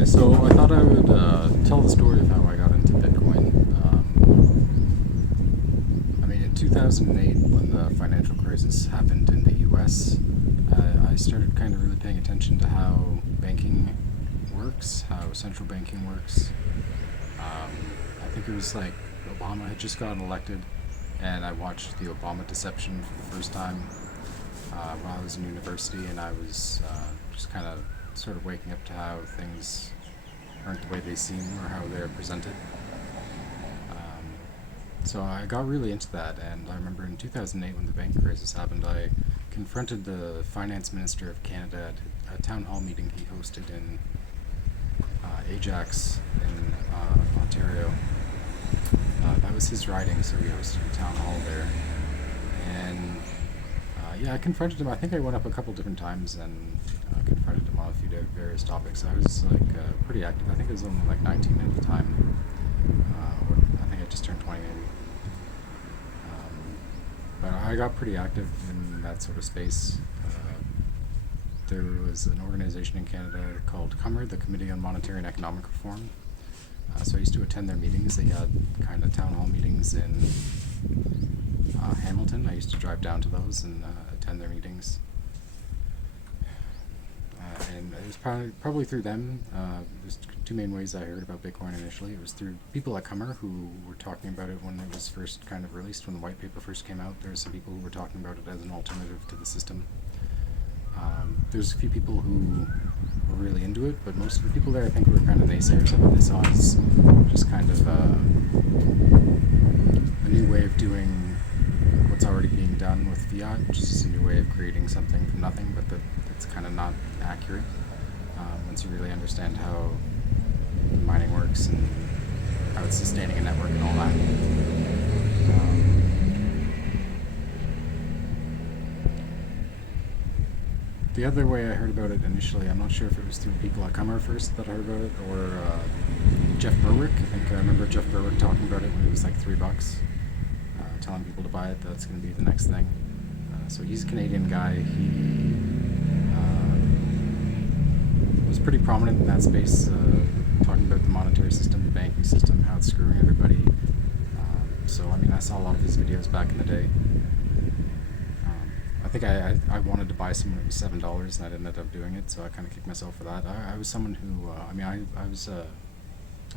Okay, so I thought I would tell the story of how I got into Bitcoin. In 2008, when the financial crisis happened in the US, I started kind of really paying attention to how banking works, how central banking works. I think it was like Obama had just gotten elected, and I watched the Obama deception for the first time while I was in university, and I was just kind of sort of waking up to how things aren't the way they seem or how they're presented. So I got really into that, and I remember in 2008 when the banking crisis happened, I confronted the finance minister of Canada at a town hall meeting he hosted in Ajax in Ontario. That was his riding, so we hosted a town hall there. And I confronted him. I think I went up a couple different times and confronted him on a few various topics. I was pretty active. I think I was only like 19 at the time. I think I just turned 20 maybe. But I got pretty active in that sort of space. There was an organization in Canada called CUMR, the Committee on Monetary and Economic Reform. So I used to attend their meetings. They had kind of town hall meetings in Hamilton. I used to drive down to those and attend their meetings. And it was probably through them. There's two main ways I heard about Bitcoin initially. It was through people at CUMR who were talking about it when it was first kind of released, when the white paper first came out. There were some people who were talking about it as an alternative to the system. There's a few people who were really into it, but most of the people there I think were kind of naysayers of it. They saw it as just kind of a new way of doing what's already being done with fiat, just a new way of creating something from nothing, but that's kind of not accurate once you really understand how the mining works and how it's sustaining a network and all that. The other way I heard about it initially, I'm not sure if it was through people at CUMR first that I heard about it, or Jeff Berwick. I think I remember Jeff Berwick talking about it when it was like $3, telling people to buy it. That's going to be the next thing. So he's a Canadian guy. He was pretty prominent in that space, talking about the monetary system, the banking system, how it's screwing everybody. I saw a lot of his videos back in the day. I think I wanted to buy some when it was $7, and I didn't end up doing it, so I kind of kicked myself for that. I was someone who, I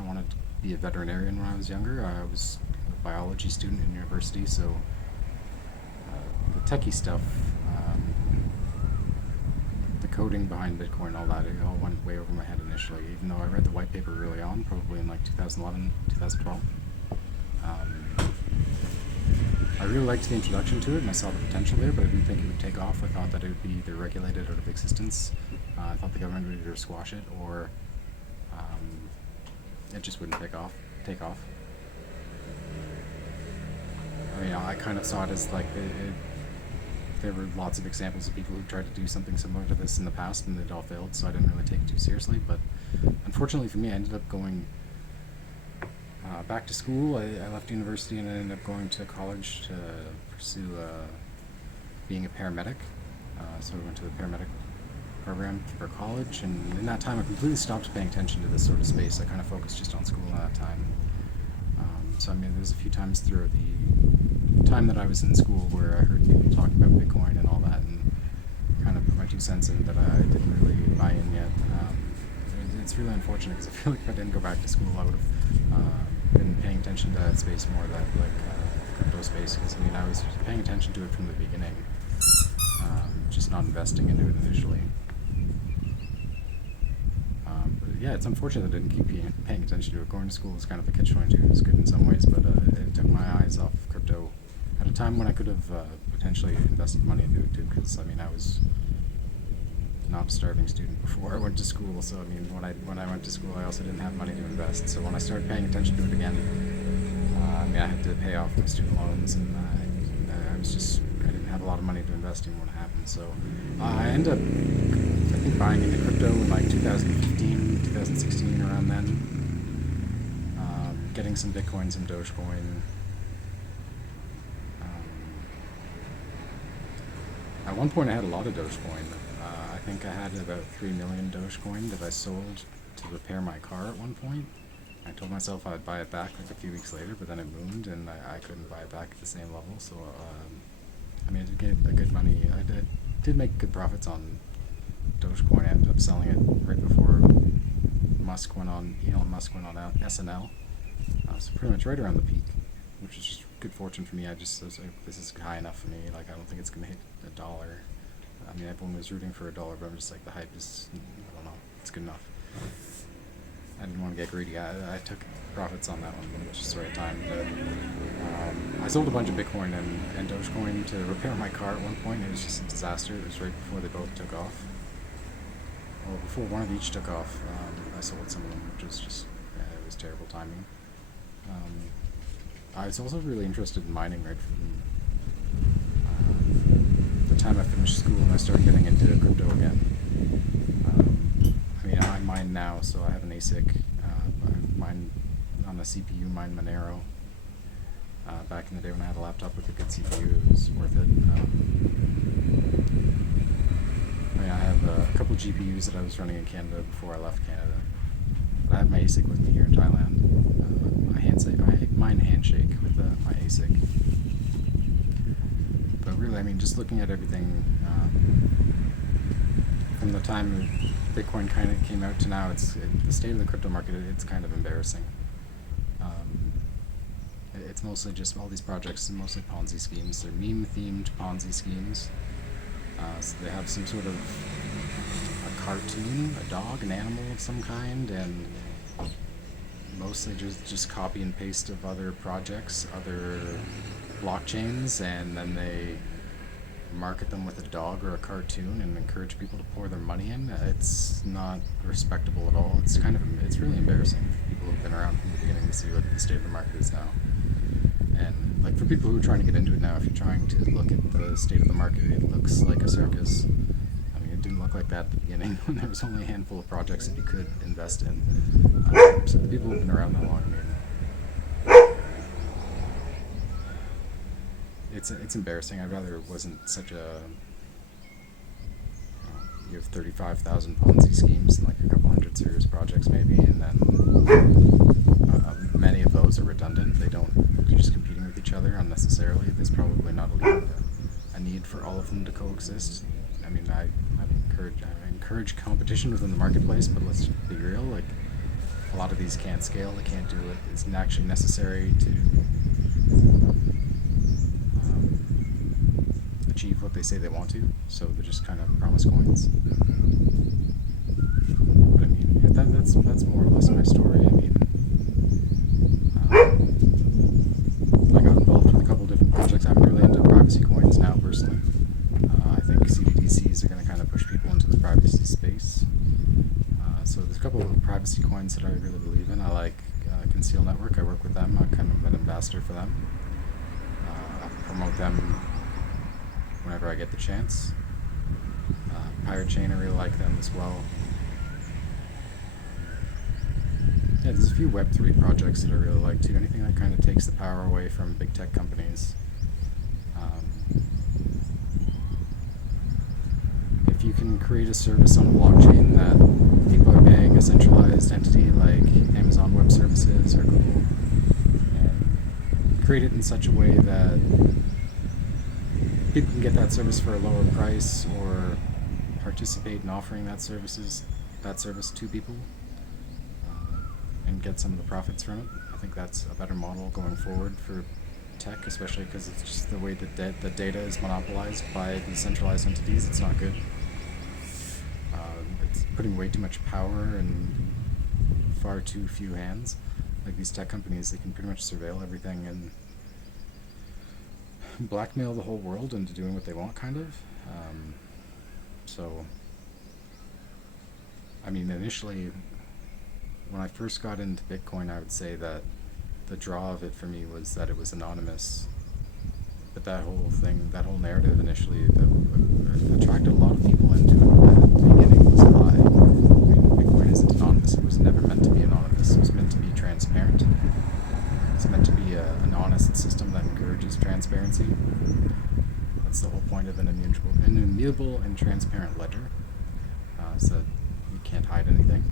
wanted to be a veterinarian when I was younger. I was a biology student in university, so the techie stuff, the coding behind Bitcoin, all that, it all went way over my head initially, even though I read the white paper early on, probably in like 2011, 2012. I really liked the introduction to it, and I saw the potential there, but I didn't think it would take off. I thought that it would be either regulated out of existence. I thought the government would either squash it, or it just wouldn't take off. I kind of saw it as like there were lots of examples of people who tried to do something similar to this in the past, and it all failed, so I didn't really take it too seriously. But unfortunately for me, I ended up going back to school. I left university and I ended up going to college to pursue being a paramedic. So I went to the paramedic program for college, and in that time I completely stopped paying attention to this sort of space. I kind of focused just on school at that time. There's a few times throughout the time that I was in school where I heard people talking about Bitcoin and all that, and kind of put my 2 cents in, but I didn't really buy in yet. It's really unfortunate because I feel like if I didn't go back to school, I would have been paying attention to that space more, that crypto space, because I was paying attention to it from the beginning, just not investing into it initially. It's unfortunate that I didn't keep paying attention to it. Going to school is kind of a catch-22. It was good in some ways, but it took my eyes off crypto at a time when I could have potentially invested money into it too, because I was not a starving student before I went to school, so when I went to school I also didn't have money to invest. So when I started paying attention to it again, I had to pay off my student loans, and I didn't have a lot of money to invest in when it happened. So I ended up, I think, buying into crypto in like 2015, 2016, around then, getting some Bitcoin, some Dogecoin. At one point I had a lot of Dogecoin. I think I had about 3 million Dogecoin that I sold to repair my car at one point. I told myself I'd buy it back like a few weeks later, but then it mooned and I couldn't buy it back at the same level. So, I mean, I did get a good money. I did make good profits on Dogecoin. I ended up selling it right before Elon Musk went on SNL. So pretty much right around the peak, which is just good fortune for me. I was like, this is high enough for me. Like, I don't think it's going to hit $1. I mean, everyone was rooting for $1, but I'm just like, the hype is, I don't know, it's good enough. I didn't want to get greedy. I took profits on that one, which is the right time. But, I sold a bunch of Bitcoin and Dogecoin to repair my car at one point. It was just a disaster. It was right before they both took off. Well, before one of each took off, I sold some of them, which was just, it was terrible timing. I was also really interested in mining right from the time I finished school and I started getting into crypto again. I mean, I mine now, so I have an ASIC. I mine on a CPU, mine Monero. Back in the day when I had a laptop with a good CPU, it was worth it. I mean, I have a couple GPUs that I was running in Canada before I left Canada. But I have my ASIC with me here in Thailand. I mine Handshake with my ASIC. But really, I mean, just looking at everything from the time Bitcoin kind of came out to now, the state of the crypto market. It's kind of embarrassing. It's mostly just all these projects, and mostly Ponzi schemes. They're meme-themed Ponzi schemes. So they have some sort of a cartoon, a dog, an animal of some kind, and mostly just copy and paste of other projects, other blockchains, and then they market them with a dog or a cartoon and encourage people to pour their money in. It's not respectable at all. It's really embarrassing for people who've been around from the beginning to see what the state of the market is now. And like for people who are trying to get into it now, if you're trying to look at the state of the market, it looks like a circus. I mean, it didn't look like that at the beginning when there was only a handful of projects that you could invest in. So the people who've been around that long, I mean, it's embarrassing. I'd rather it wasn't such a. You have 35,000 Ponzi schemes and like a couple hundred serious projects maybe, and then many of those are redundant. They're just competing with each other unnecessarily. There's probably not a need for all of them to coexist. I mean, I encourage competition within the marketplace, but let's be real. Like, a lot of these can't scale. They can't do it. It's not actually necessary to achieve what they say they want to. So they're just kind of promise coins. But I mean, that's more or less my story. I mean, I got involved with a couple different projects. I'm really into privacy coins now, personally. I think CBDCs are going to kind of push people into the privacy space. So there's a couple of privacy coins that I really believe in. I like Conceal Network. I work with them. I'm kind of an ambassador for them. I promote them whenever I get the chance. Pirate Chain, I really like them as well. Yeah, there's a few Web3 projects that I really like too. Anything that kind of takes the power away from big tech companies. If you can create a service on a blockchain that people are paying a centralized entity like Amazon Web Services or Google, and create it in such a way that people can get that service for a lower price or participate in offering that service to people, and get some of the profits from it. I think that's a better model going forward for tech, especially because it's just the way that the data is monopolized by these centralized entities. It's not good. It's putting way too much power in far too few hands. Like these tech companies, they can pretty much surveil everything and blackmail the whole world into doing what they want, kind of. So, I mean, initially, when I first got into Bitcoin, I would say that the draw of it for me was that it was anonymous. But that whole narrative initially that attracted a lot of people into it at the beginning was a lie. I mean, Bitcoin isn't anonymous. It was never meant to be anonymous. It was meant to be transparent. It's meant to be an honest system that encourages transparency. That's the whole point of an immutable and transparent ledger, so that you can't hide anything.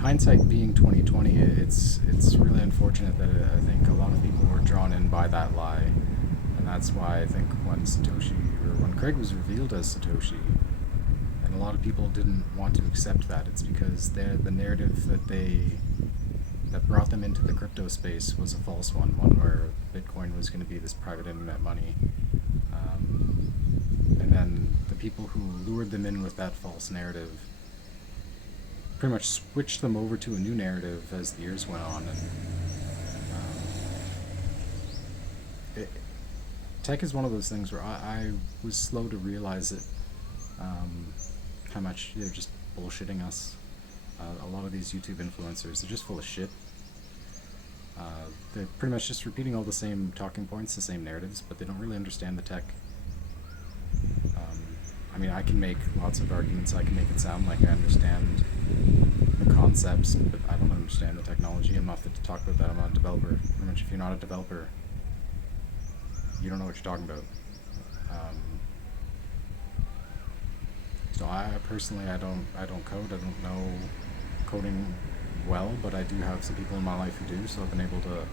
hindsight being 2020, it's really unfortunate that I think a lot of people were drawn in by that lie, and that's why I think when Craig was revealed as Satoshi, and a lot of people didn't want to accept that. It's because the narrative that brought them into the crypto space was a false one where Bitcoin was going to be this private internet money. And then the people who lured them in with that false narrative pretty much switched them over to a new narrative as the years went on. And tech is one of those things where I was slow to realize it, how much they're just bullshitting us. A lot of these YouTube influencers are just full of shit. They're pretty much just repeating all the same talking points, the same narratives, but they don't really understand the tech. I mean, I can make lots of arguments. I can make it sound like I understand the concepts, but I don't understand the technology. I'm not fit to talk about that. I'm not a developer. Pretty much, if you're not a developer, you don't know what you're talking about. So I personally, I don't code. I don't know coding well, but I do have some people in my life who do, so I've been able to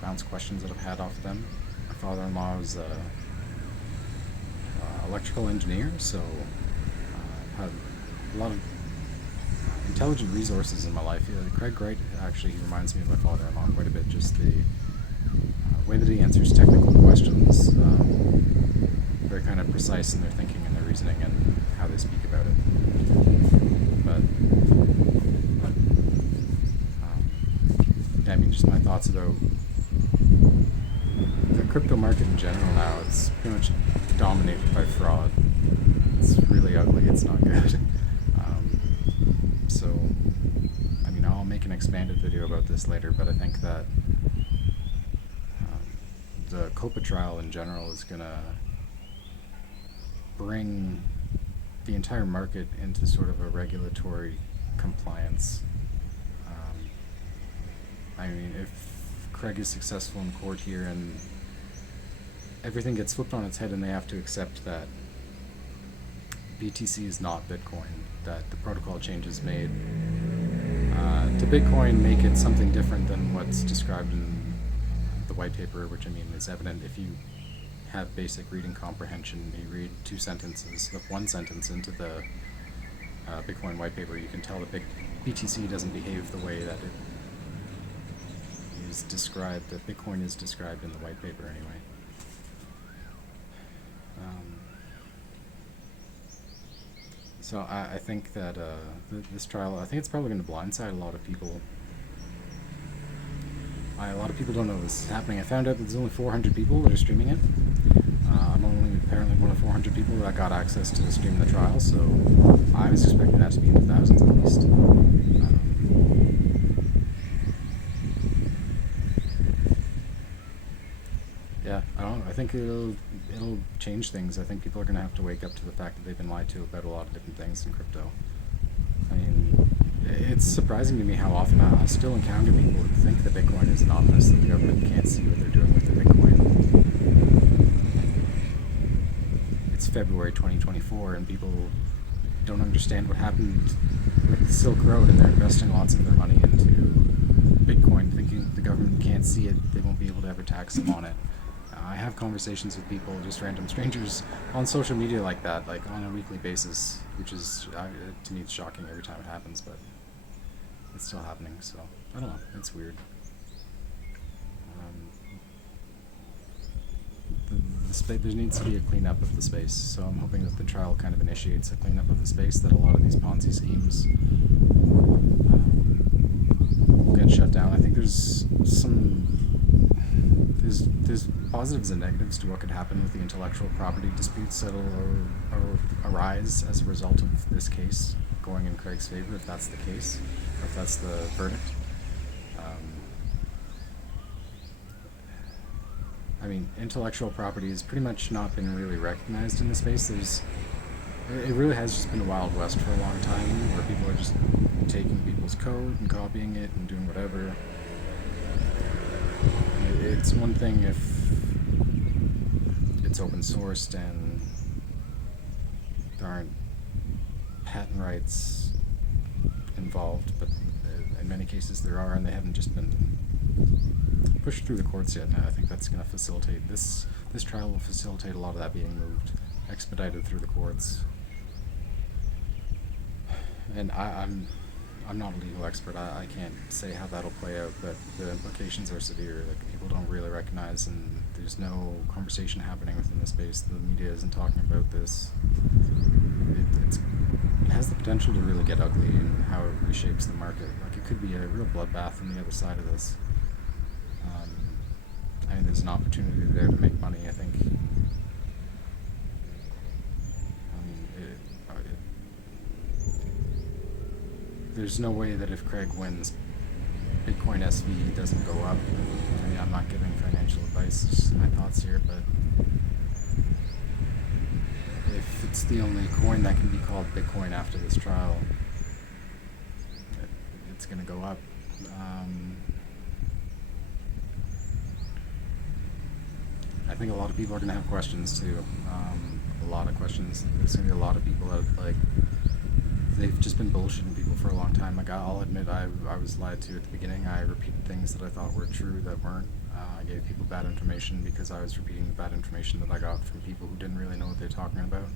bounce questions that I've had off of them. My father-in-law is electrical engineer, so had a lot of intelligent resources in my life. Craig Wright, actually, he reminds me of my father-in-law quite a bit. Just the way that he answers technical questions, very kind of precise in their thinking and their reasoning and how they speak about it. But yeah, I mean, just my thoughts about the crypto market in general now. It's pretty much dominated by fraud. It's really ugly. It's not good. So, I mean, I'll make an expanded video about this later, but I think that the COPA trial in general is going to bring the entire market into sort of a regulatory compliance. I mean, if Craig is successful in court here and everything gets flipped on its head and they have to accept that BTC is not Bitcoin, that the protocol changes made to Bitcoin make it something different than what's described in the white paper, which I mean is evident if you have basic reading comprehension. You read one sentence into the Bitcoin white paper, you can tell that BTC doesn't behave the way that it is described, that Bitcoin is described in the white paper anyway. So I think that this trial, I think it's probably going to blindside a lot of people. A lot of people don't know this is happening. I found out that there's only 400 people that are streaming it. I'm only apparently one of 400 people that got access to stream the trial, so I was expecting that to be in the thousands at least. Yeah, I think it'll change things. I think people are going to have to wake up to the fact that they've been lied to about a lot of different things in crypto. I mean, it's surprising to me how often I still encounter people who think that Bitcoin is anonymous, that the government can't see what they're doing with their Bitcoin. It's February 2024 and people don't understand what happened with the Silk Road, and they're investing lots of their money into Bitcoin thinking the government can't see it, they won't be able to ever tax them on it. I have conversations with people, just random strangers, on social media like that, like on a weekly basis, which is, to me, it's shocking every time it happens, but it's still happening, so I don't know, it's weird. There needs to be a cleanup of the space, so I'm hoping that the trial kind of initiates a cleanup of the space, that a lot of these Ponzi schemes will get shut down. I think there's positives and negatives to what could happen with the intellectual property disputes that'll arise as a result of this case going in Craig's favor, if that's the case, or if that's the verdict. I mean, intellectual property has pretty much not been really recognized in the space. It really has just been a Wild West for a long time, where people are just taking people's code and copying it and doing whatever. It's one thing if it's open sourced and there aren't patent rights involved, but in many cases there are, and they haven't just been pushed through the courts yet. And I think that's going to facilitate this trial will facilitate a lot of that being moved, expedited through the courts. And I'm not a legal expert. I can't say how that'll play out, but the implications are severe. Like, people don't really recognize, and there's no conversation happening within the space. The media isn't talking about this. It has the potential to really get ugly in how it reshapes the market. Like, it could be a real bloodbath on the other side of this. I mean, there's an opportunity there to make money, I think. There's no way that if Craig wins, Bitcoin SV doesn't go up. I mean, I'm not giving financial advice, just my thoughts here, but if it's the only coin that can be called Bitcoin after this trial, it's going to go up. I think a lot of people are going to have questions too. A lot of questions. There's going to be a lot of people that, like, they've just been bullshitting people for a long time. Like, I'll admit I was lied to at the beginning. I repeated things that I thought were true that weren't. I gave people bad information because I was repeating the bad information that I got from people who didn't really know what they're talking about.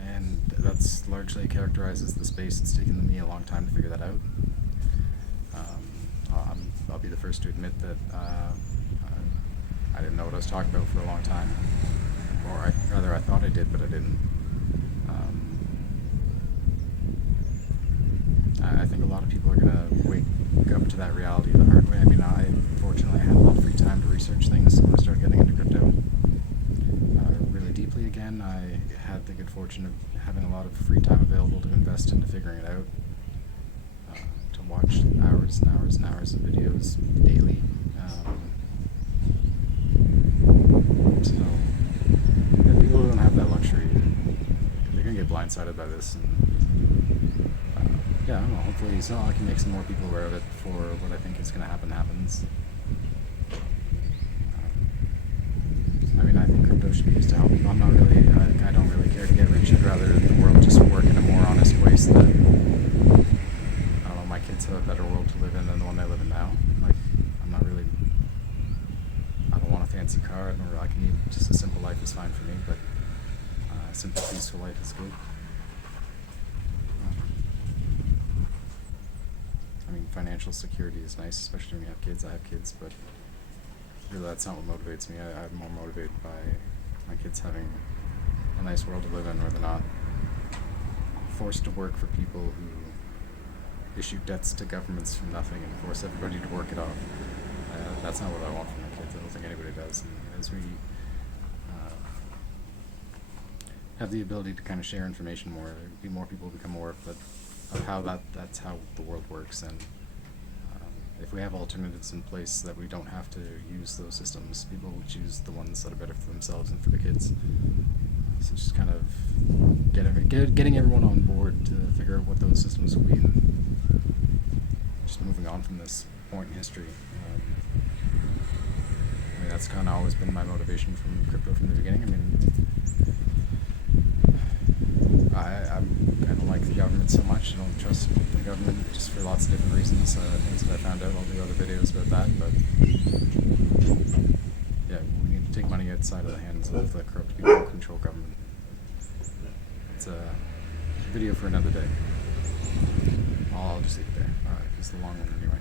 And that's largely characterizes the space. It's taken me a long time to figure that out. I'll be the first to admit that I didn't know what I was talking about for a long time. Or rather, I thought I did, but I didn't. I think a lot of people are going to wake up to that reality the hard way. I mean, fortunately, I had a lot of free time to research things when I started getting into crypto really deeply again. I had the good fortune of having a lot of free time available to invest into figuring it out, to watch hours and hours and hours of videos daily. So, yeah, people who don't have that luxury, they're going to get blindsided by this. And, yeah, I don't know, hopefully I can make some more people aware of it before what I think is going to happen happens. I mean, I think crypto should be used to help people. I don't really care to get rich. I'd rather the world just work in a more honest way so that, I don't know, my kids have a better world to live in than the one they live in now. Like, I don't want a fancy car. I can eat, just a simple life is fine for me, but a simple, peaceful life is good. I mean, financial security is nice, especially when you have kids. I have kids, but really that's not what motivates me. I'm more motivated by my kids having a nice world to live in, where they're not forced to work for people who issue debts to governments from nothing and force everybody to work it off. That's not what I want for my kids. I don't think anybody does. And as we have the ability to kind of share information more, more people become more of how that's how the world works. And if we have alternatives in place that we don't have to use those systems, people will choose the ones that are better for themselves and for the kids. So just kind of getting everyone on board to figure out what those systems will be, and just moving on from this point in history. I mean, that's kind of always been my motivation from crypto from the beginning. I mean, I don't like the government so much. I don't trust the government just for lots of different reasons. Things that I found out, I'll do other videos about that. But yeah, we need to take money outside of the hands of the corrupt people who control government. It's a video for another day. I'll just leave it there. It's the long one anyway.